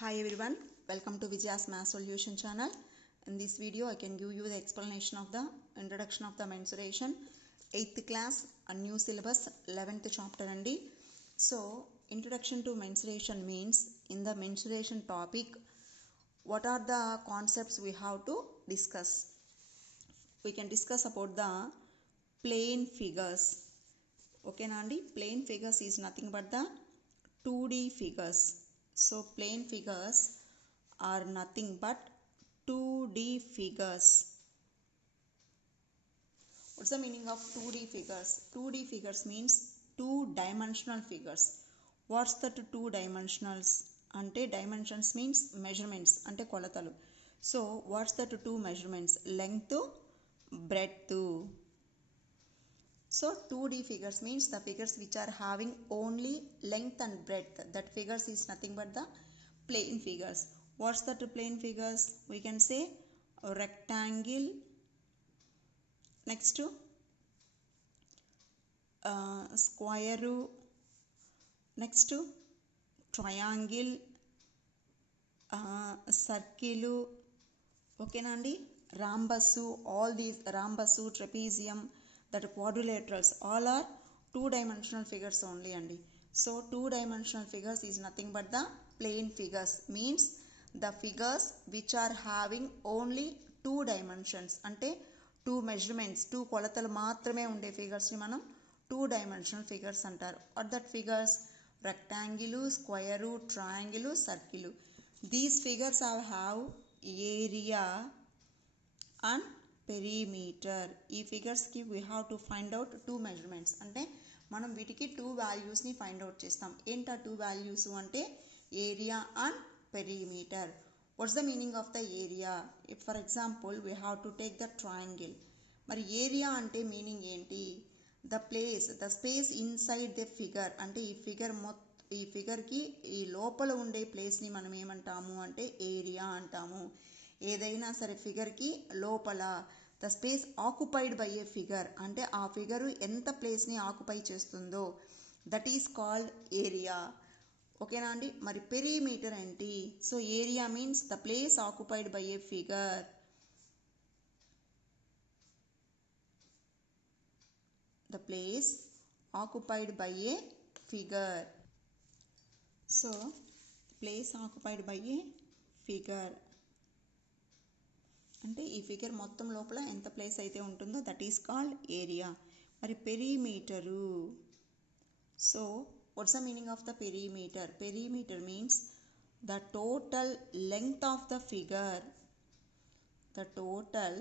Hi everyone, welcome to Vijaya's Math Solution channel. In this video, I can give you the explanation of the introduction of the mensuration, 8th class, a new syllabus, 11th chapter andi. So, introduction to mensuration means in the mensuration topic, what are the concepts we have to discuss? We can discuss about the plane figures. Okay, Nandi, plane figures is nothing but the 2D figures. So plane figures are nothing but 2D figures. What's the meaning of 2D figures? 2D figures means two-dimensional figures. What's that two dimensionals? Ante dimensions means measurements. Ante kolatalu. So what's that two measurements? Length, breadth. So 2D figures means the figures which are having only length and breadth. That figures is nothing but the plane figures. What's the plane figures? We can say a rectangle, next to square, next to triangle, circle, okay Nandi, rhombus, all these rhombus, trapezium, that quadrilaterals, all are two-dimensional figures only Andi. So two-dimensional figures is nothing but the plane figures, means the figures which are having only two dimensions, ante two measurements, two కొలతలు మాత్రమే ఉండే figures ని మనం two-dimensional figures అంటారు. What that figures? Rectangle, square, triangle, circle. These figures have area and perimeter. ఈ ఫిగర్స్కి we have to find out two measurements, అంటే మనం వీటికి టూ వాల్యూస్ని ఫైండ్ అవుట్ చేస్తాం. ఏంటా టూ వాల్యూస్ అంటే area and perimeter. What's the meaning of the area? If for example we have to take the triangle. మరి ఏరియా అంటే meaning ఏంటి? The place, the space inside the figure, అంటే ఈ ఫిగర్కి ఈ లోపల ఉండే ప్లేస్ని మనం ఏమంటాము అంటే ఏరియా అంటాము. ఏదైనా సరే ఫిగర్కి లోపల the space occupied by A figure, అంటే ఆ ఫిగరు ఎంత ప్లేస్ని ఆక్యుపై చేస్తుందో దట్ ఈస్ కాల్డ్ ఏరియా. ఓకేనా అండి? మరి పెరిమీటర్ ఏంటి? So area means the place occupied by A figure. The place occupied by a figure. So place occupied by a figure అంటే ఈ ఫిగర్ మొత్తం లోపల ఎంత ప్లేస్ అయితే ఉంటుందో దట్ ఈస్ కాల్డ్ ఏరియా. మరి perimeter. So what's the meaning of the perimeter? Perimeter means the total length of the figure. The total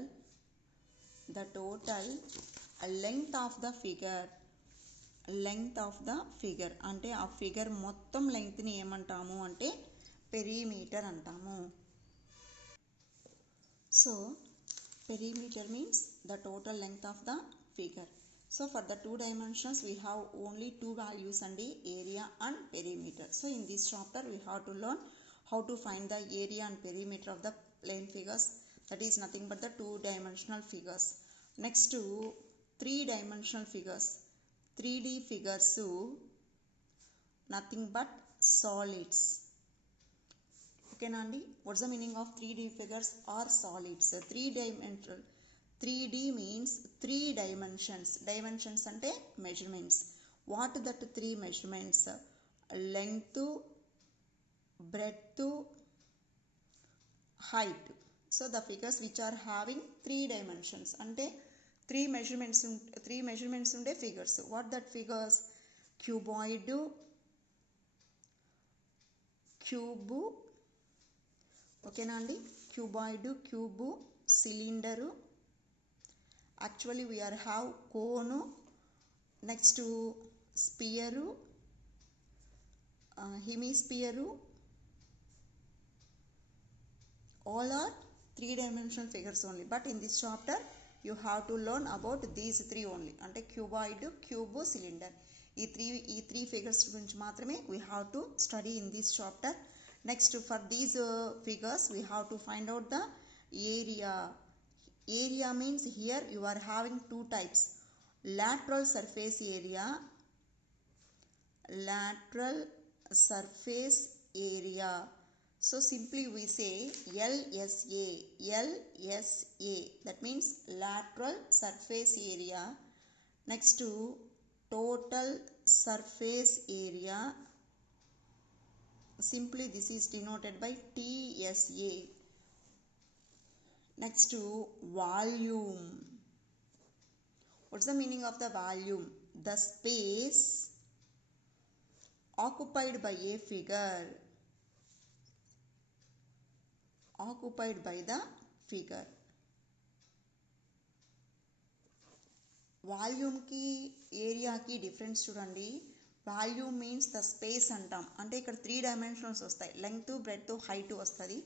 length of the figure. length of the figure అంటే ఆ figure మొత్తం లెంగ్త్ని ఏమంటాము అంటే perimeter అంటాము. So perimeter means the total length of the figure. So for the two dimensions we have only two values అండి, area and perimeter. So in this chapter we have to learn how to find the area and perimeter of the plane figures, that is nothing but the two-dimensional figures. Next to three-dimensional figures, 3D figures, nothing but solids. Okay Nandi, what's the meaning of 3D figures or solids? 3-dimensional. 3D means three dimensions. Dimensions ante measurements. What that three measurements? Length, breadth, height. So the figures which are having three dimensions ante three measurements unde figures. What that figures? Cuboid, cube, okay nandi, cuboid, cube, cylinder, actually we are have cone, next to sphere, hemisphere, all are three-dimensional figures only. But in this chapter you have to learn about these three only, అంటే cuboid, cube, cylinder. ఈ three figures గురించి మాత్రమే we have to study in this chapter. Next, for these figures we have to find out the area. Area means here you are having two types, lateral surface area, lateral surface area. So simply we say LSA, LSA, that means lateral surface area. Next to total surface area, simply this is denoted by TSA. Next to volume. What's the meaning of the volume? The space occupied by a figure. Occupied by the figure. Volume కి ఏరియాకి difference చూడండి. Volume means the space అంటాం. అంటే ఇక్కడ 3 dimensions వస్తాయి. Length, breadth, height వస్తుంది.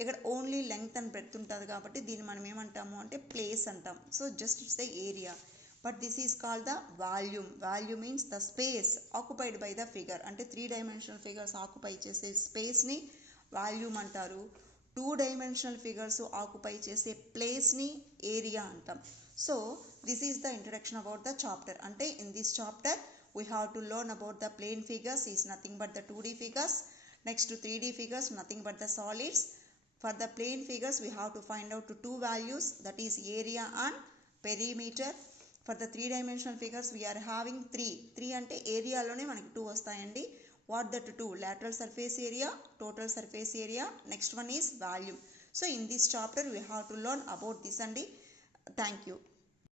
ఇక్కడ only length and breadth ఉంటుంది కాబట్టి దీన్ని మనం ఏమంటాము అంటే ప్లేస్ అంటాం. So just it's the area. But this is called the volume. Volume means the space occupied by the figure. అంటే 3 డైమెన్షనల్ ఫిగర్స్ ఆక్యుపై చేసే స్పేస్ని వాల్యూమ్ అంటారు. 2 డైమెన్షనల్ ఫిగర్స్ ఆక్యుపై చేసే ప్లేస్ని ఏరియా అంటాం. So this is the introduction about the chapter. Ante in this chapter we have to learn about the plane figures is nothing but the 2D figures. Next to 3D figures nothing but the solids. For the plane figures we have to find out 2 values, that is area and perimeter. For the 3 dimensional figures we are having 3 ante area lone manaki 2 vastayandi. What that 2? Lateral surface area, total surface area. Next one is volume. So in this chapter we have to learn about this andi. Thank you.